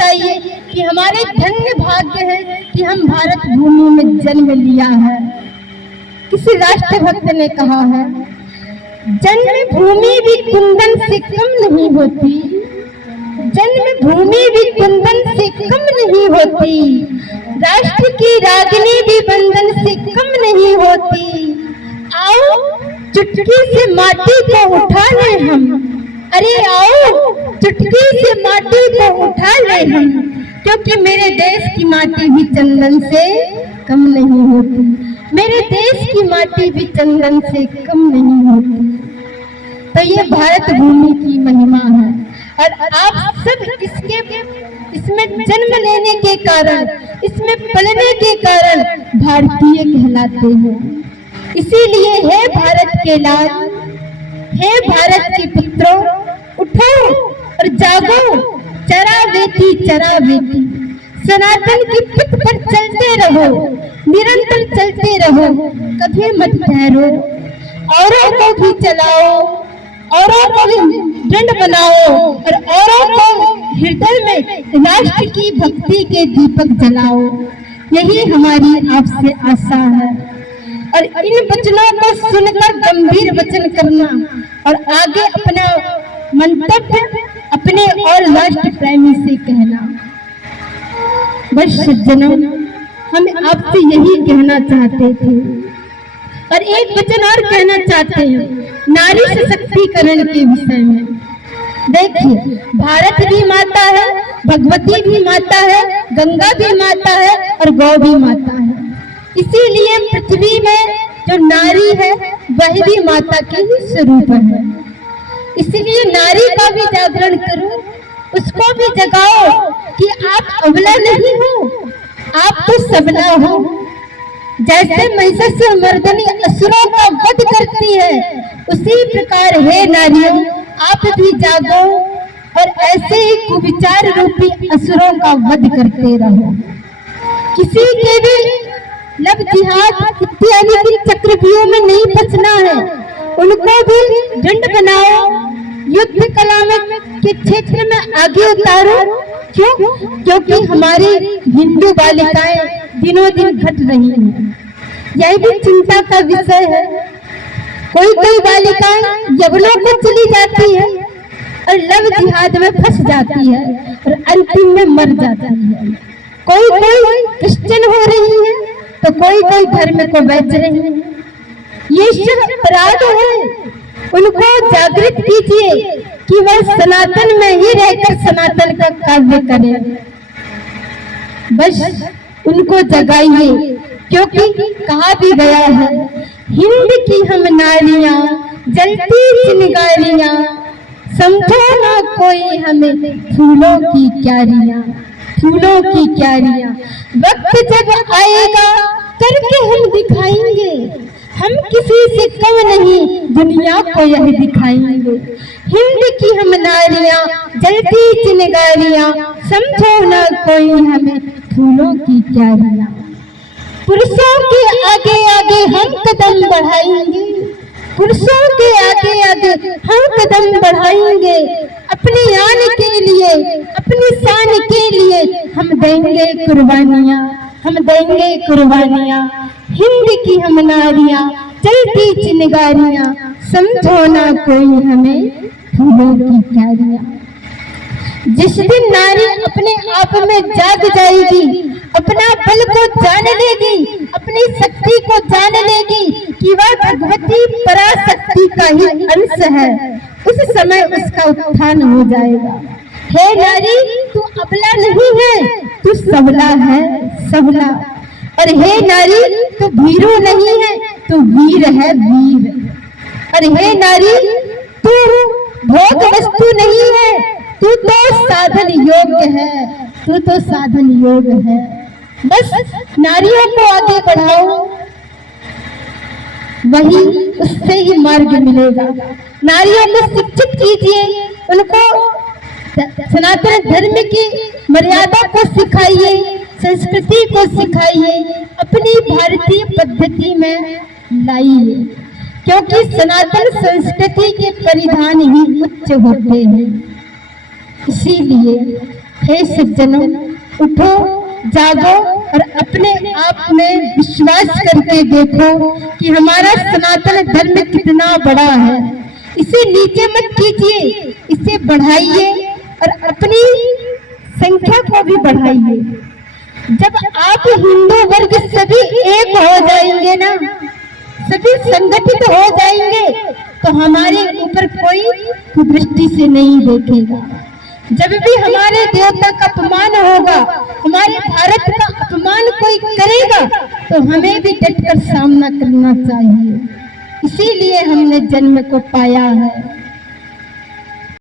चाहिए कि हमारे धन्य भाग्य है कि हम भारत भूमि में जन्म लिया है। किसी राष्ट्रभक्त ने कहा है, जन्मभूमि भी कुंदन से कम नहीं होती, जन्मभूमि भी कुंदन से कम नहीं होती, राष्ट्र की रागिनी भी बंधन से कम नहीं होती। आओ चुटकी से माटी को उठा ले हम, अरे आओ चुटकी से माटी को उठा ले हम, क्योंकि मेरे देश की माटी भी चंदन से कम नहीं होती, मेरे देश की माटी भी चंदन से कम नहीं होती। तो ये भारत भूमि की महिमा है और आप सब इसमें जन्म लेने के कारण, इसमें पलने के कारण भारतीय कहलाते हैं। इसीलिए हे भारत के लाल, हे भारत के पुत्रों, उठो और जागो, चरा बेटी, सनातन की पथ पर चलते रहो, निरंतर चलते रहो, कभी मत ठहरो, औरों को भी चलाओ, औरों को भी दृढ़ बनाओ और औरों को हृदय में राष्ट्र की भक्ति के दीपक जलाओ। यही हमारी आपसे आशा है और इन वचनों को सुनकर गंभीर वचन करना और आगे अपना मंतव्य अपने और राष्ट्र प्रेमी से कहना। बस सज्जनों, हम आपसे यही कहना चाहते थे और एक वचन और कहना चाहते हैं नारी सशक्तिकरण के विषय में। देखिए, भारत भी माता है, भगवती भी माता है, गंगा भी माता है और गौ भी माता है। इसीलिए पृथ्वी में जो नारी है वह भी माता के ही स्वरूप है। इसलिए नारी का भी जागरण करो, उसको भी जगाओ कि आप अबला नहीं हो, आप तो सबला हो। जैसे महिषासुरमर्दिनी असुरों का वध करती है, उसी प्रकार हे नारियों, आप भी जागो और ऐसे ही कुविचार रूपी असुरों का वध करते रहो। किसी के भी लब जिहाद इत्यादि के चक्रव्यूह में नहीं फंसना है, उनको भी दंड बनाओ, युद्ध कला में के क्षेत्र में आगे उतारो। क्यों? क्योंकि हमारी हिंदू बालिकाएं दिनों दिन घट रही हैं। यह भी चिंता का विषय है। कोई कोई बालिकाएं यवनों को चली जाती है और लव जिहाद में फंस जाती है और अंतिम में मर जाती है। कोई कोई क्रिश्चियन हो रही है तो कोई कोई धर्म को बेच रही है। ये सब अपराध है। उनको जागृत कीजिए कि वह सनातन में ही रहकर सनातन का कार्य करें। बस उनको जगाइए, क्योंकि कहा भी गया है, हिंद की हम नारियां जलती चिंगारियां, समझो ना कोई हमें फूलों की क्यारियां, फूलों की क्यारियां। वक्त जब आएगा करके हम दिखाएंगे, हम किसी से कम नहीं दुनिया को यह दिखाएंगे। हिंद की हम नारियां जलती चिंगारियां, समझो ना कोई हमें फूलों की क्यारियां। पुरुषों के आगे आगे हम कदम बढ़ाएंगे, पुरुषों के आगे आगे हम कदम बढ़ाएंगे। अपनी आन के लिए, अपनी शान के लिए हम देंगे कुर्बानियां, हम देंगे कुर्बानियां। हिंद की हम नारियां चलती चिंगारियां, समझो ना कोई हमें फूलों की क्यारियां। जिस दिन नारी अपने आप में जाग जाएगी, अपना बल को जान लेगी, अपनी शक्ति को जान लेगी कि वह भगवती पराशक्ति का ही अंश है, उस समय उसका उत्थान हो जाएगा। हे नारी, तू अबला नहीं है, तू सबला है, सबला। और हे नारी, तू भीरू नहीं है, तू वीर है, वीर। और हे नारी, तू भोग वस्तु नहीं है, तू तो साधन योग्य है, तू तो साधन योग्य है। बस नारियों को आगे बढ़ाओ, वही उससे ही मार्ग मिलेगा। नारियों को शिक्षित कीजिए, उनको सनातन धर्म की मर्यादा को सिखाइए, संस्कृति को सिखाइए, अपनी भारतीय पद्धति में लाइए, क्योंकि सनातन संस्कृति के परिधान ही उच्च होते हैं। इसीलिए हे सज्जनों, उठो, जागो और अपने आप में विश्वास करके देखो कि हमारा सनातन धर्म कितना बड़ा है। इसे नीचे मत कीजिए, इसे बढ़ाइए और अपनी संख्या को भी बढ़ाइए। जब आप हिंदू वर्ग सभी एक हो जाएंगे ना, सभी संगठित हो जाएंगे, तो हमारे ऊपर कोई कुदृष्टि से नहीं देखेगा। जब भी हमारे देवता का अपमान होगा, हमारे भारत का अपमान कोई करेगा, तो हमें भी डटकर सामना करना चाहिए। इसीलिए हमने जन्म को पाया है।